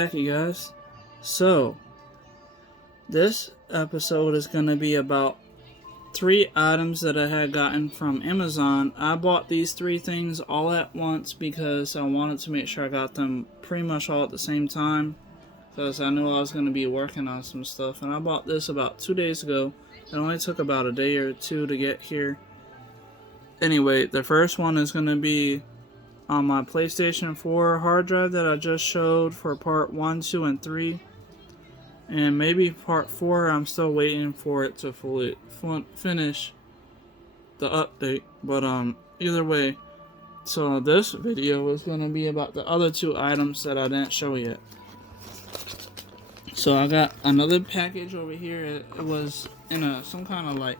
Back, you guys. So, this episode is going to be about 3 items that I had gotten from Amazon. I bought these 3 things all at once because I wanted to make sure I got them pretty much all at the same time, because I knew I was going to be working on some stuff. And I bought this about 2 days ago. It only took about a day or two to get here. Anyway, the first one is going to be on my PlayStation 4 hard drive that I just showed for part 1, 2, and 3. And maybe part 4, I'm still waiting for it to fully finish the update. But either way, so this video is going to be about the other 2 items that I didn't show yet. So I got another package over here. It was in some kind of like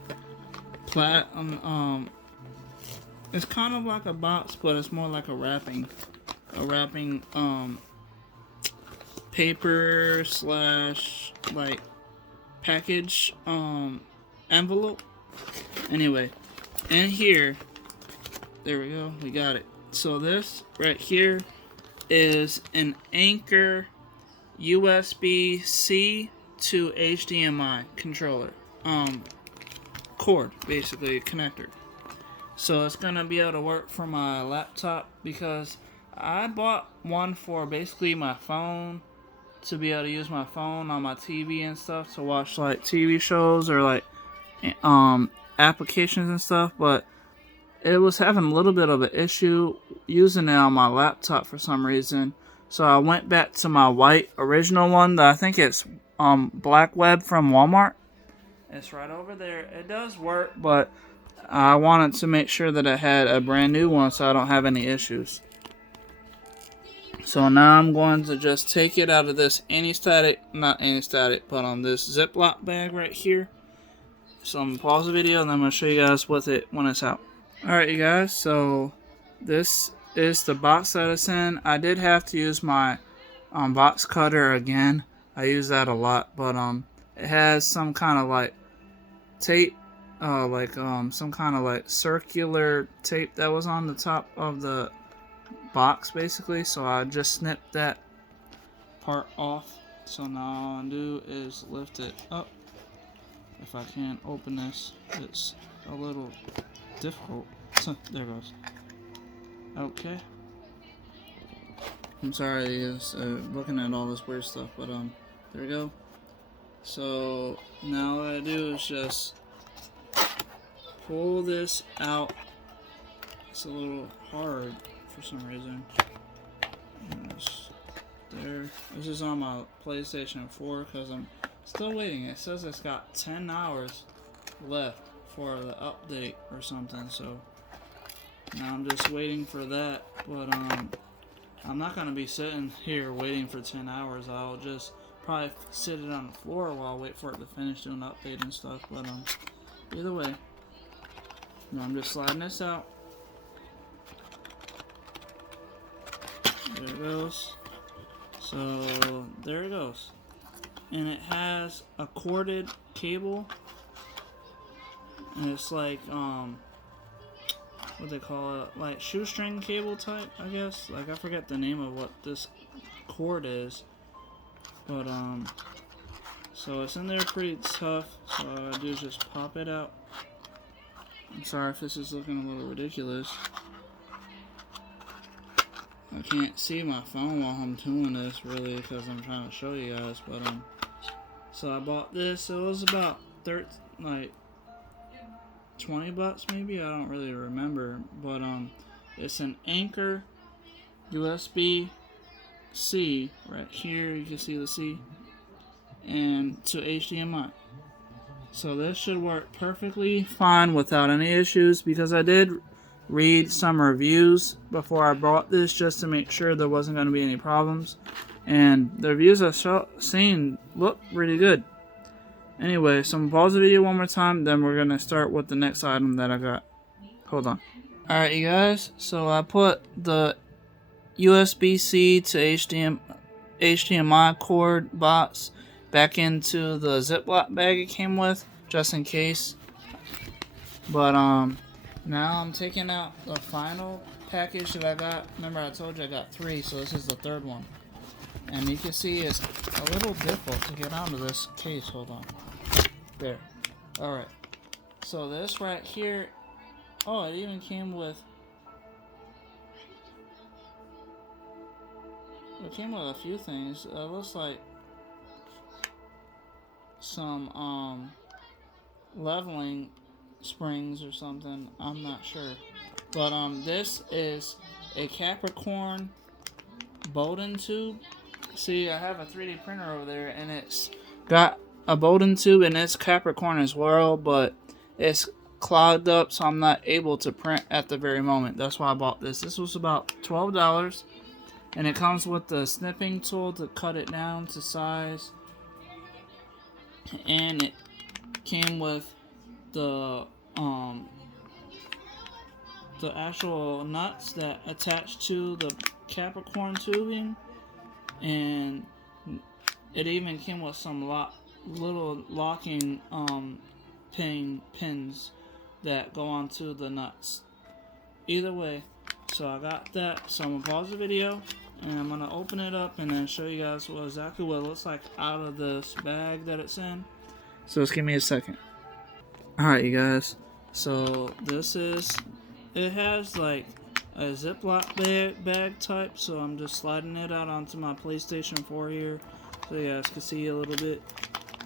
it's kind of like a box, but it's more like a wrapping paper slash like package envelope. Anyway, in here, there we go, we got it. So this right here is an Anker USB-C to HDMI controller cord, basically a connector. So it's gonna be able to work for my laptop, because I bought one for basically my phone, to be able to use my phone on my TV and stuff to watch like TV shows or like applications and stuff, but it was having a little bit of an issue using it on my laptop for some reason. So I went back to my white original one that I think it's Black Web from Walmart. It's right over there. It does work, but I wanted to make sure that I had a brand new one so I don't have any issues. So now I'm going to just take it out of this not anti-static, but on this Ziploc bag right here. So I'm going to pause the video and then I'm going to show you guys with it when it's out. Alright, you guys, so this is the box that it's in. I did have to use my box cutter again. I use that a lot, but it has some kind of like tape, some kind of like circular tape that was on the top of the box basically, so I just snipped that part off. So now all I do is lift it up. If I can't open this, it's a little difficult. There it goes. Okay, I'm sorry guys, looking at all this weird stuff, but there we go. So now what I do is just pull this out. It's a little hard for some reason. There. This is on my PlayStation 4 because I'm still waiting. It says it's got 10 hours left for the update or something, so now I'm just waiting for that. But I'm not gonna be sitting here waiting for 10 hours. I'll just probably sit it on the floor while I wait for it to finish doing the update and stuff. But either way, I'm just sliding this out. There it goes. So there it goes, and it has a corded cable, and it's like what they call it, like shoestring cable type, I guess. Like I forget the name of what this cord is, but so it's in there pretty tough. So all I do is just pop it out. I'm sorry if this is looking a little ridiculous. I can't see my phone while I'm doing this really because I'm trying to show you guys, but so I bought this. It was about $20 maybe, I don't really remember, but it's an Anker USB-C right here. You can see the C, and to HDMI. So this should work perfectly fine without any issues, because I did read some reviews before I bought this just to make sure there wasn't going to be any problems, and the reviews I've seen look pretty good. Anyway, so I'm gonna pause the video one more time, then we're gonna start with the next item that I got. Hold on. Alright you guys, so I put the USB-C to HDMI cord box back into the Ziploc bag it came with, just in case. But now I'm taking out the final package that I got. Remember I told you I got 3, so this is the 3rd one. And you can see it's a little difficult to get onto this case. Hold on. There. Alright. So this right here, oh, it even came with, a few things. It looks like some leveling springs or something. I'm not sure. But this is a Capricorn Bowden tube. See, I have a 3D printer over there, and it's got a Bowden tube, and it's Capricorn as well, but it's clogged up, so I'm not able to print at the very moment. That's why I bought this. This was about $12, and it comes with the snipping tool to cut it down to size, and it came with the actual nuts that attach to the Capricorn tubing, and it even came with some little locking pins that go onto the nuts. Either way, so I got that. So I'm gonna pause the video and I'm gonna open it up and then show you guys exactly what it looks like out of this bag that it's in. So just give me a second. Alright, you guys, so this is, it has like a Ziploc bag type, so I'm just sliding it out onto my PlayStation 4 here so you guys can see a little bit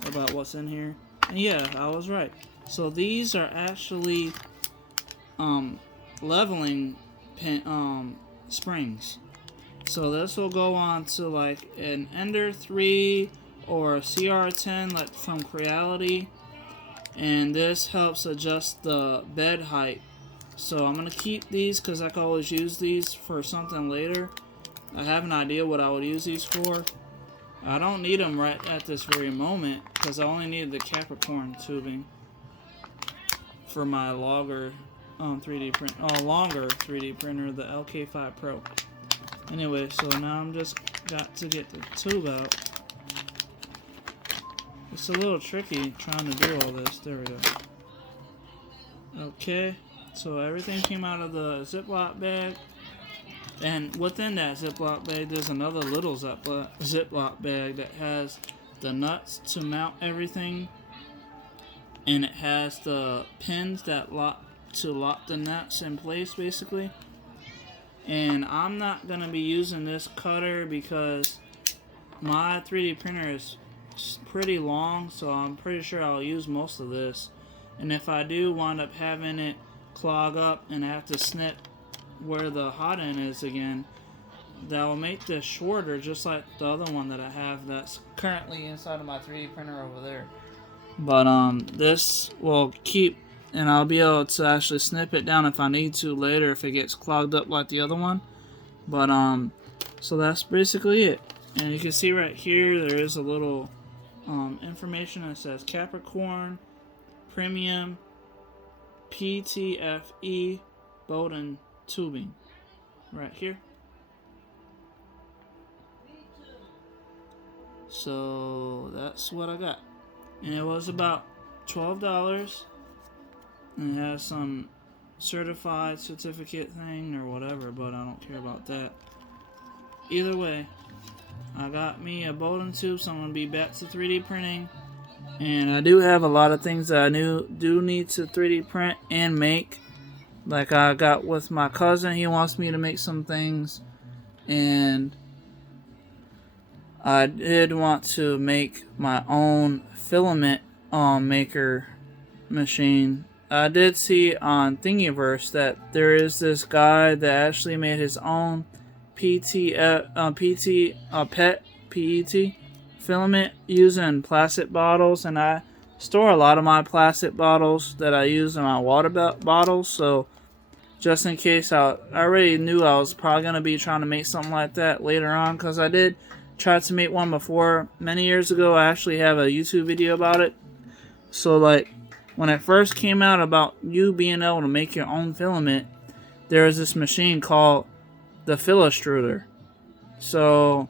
about what's in here. And yeah, I was right. So these are actually leveling springs. So this will go on to like an Ender 3 or a CR10 like from Creality, and this helps adjust the bed height. So I'm gonna keep these because I can always use these for something later. I have an idea what I would use these for. I don't need them right at this very moment because I only needed the Capricorn tubing for my longer 3D printer, the LK5 Pro. Anyway, so now I'm just got to get the tube out. It's a little tricky trying to do all this. There we go. Okay, so everything came out of the Ziploc bag. And within that Ziploc bag, there's another little Ziploc bag that has the nuts to mount everything. And it has the pins that lock the nuts in place, basically. And I'm not going to be using this cutter because my 3D printer is pretty long, so I'm pretty sure I'll use most of this. And if I do wind up having it clog up and I have to snip where the hot end is again, that will make this shorter, just like the other one that I have that's currently inside of my 3D printer over there. But this will keep, and I'll be able to actually snip it down if I need to later if it gets clogged up like the other one. But so that's basically it. And you can see right here there is a little information that says Capricorn Premium PTFE Bowden tubing right here. So that's what I got, and it was about $12, and it has some certified certificate thing or whatever, but I don't care about that. Either way, I got me a Bowden tube, so I'm gonna be back to 3D printing. And I do have a lot of things that I do need to 3D print and make. Like I got with my cousin, he wants me to make some things. And I did want to make my own filament maker machine. I did see on Thingiverse that there is this guy that actually made his own PET filament using plastic bottles, and I store a lot of my plastic bottles that I use in my water bottles, so just in case, I already knew I was probably going to be trying to make something like that later on, because I did try to make one before many years ago. I actually have a YouTube video about it. So like when it first came out about you being able to make your own filament, there was this machine called the Filastruder. So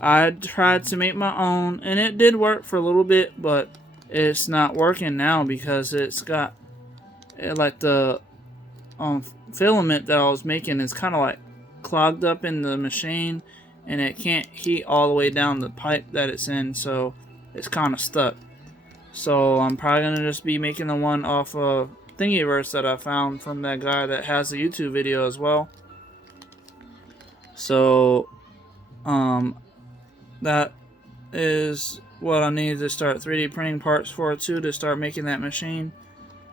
I tried to make my own, and it did work for a little bit, but it's not working now because it's got like the filament that I was making is kind of like clogged up in the machine, and it can't heat all the way down the pipe that it's in, so it's kind of stuck. So I'm probably going to just be making the one off of Thingiverse that I found from that guy that has a YouTube video as well. So that is what I need to start 3D printing parts for too, to start making that machine.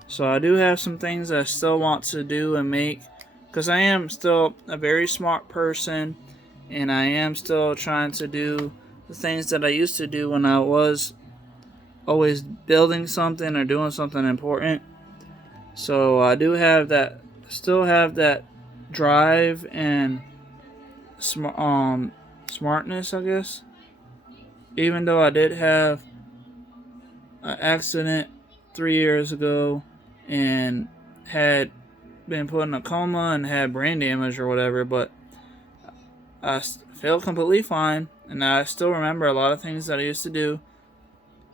So I do have some things I still want to do and make, because I am still a very smart person, and I am still trying to do the things that I used to do when I was always building something or doing something important. So I do have that, still have that drive and smartness, I guess. Even though I did have an accident 3 years ago and had been put in a coma and had brain damage or whatever, but I feel completely fine, and I still remember a lot of things that I used to do,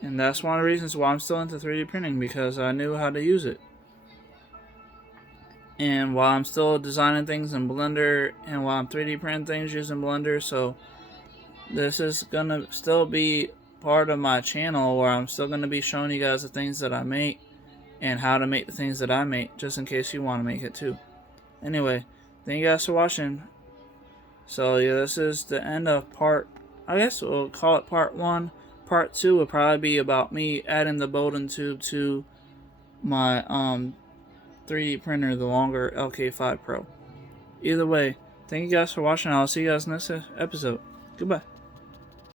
and that's one of the reasons why I'm still into 3D printing, because I knew how to use it. And while I'm still designing things in Blender, and while I'm 3D printing things using Blender, so this is gonna still be part of my channel, where I'm still gonna be showing you guys the things that I make and how to make the things that I make, just in case you want to make it too. Anyway, thank you guys for watching. So yeah, this is the end of part, I guess we'll call it part 1. Part 2 will probably be about me adding the Bolden tube to my 3D printer, the longer LK5 Pro. Either way, thank you guys for watching. I'll see you guys next episode. Goodbye.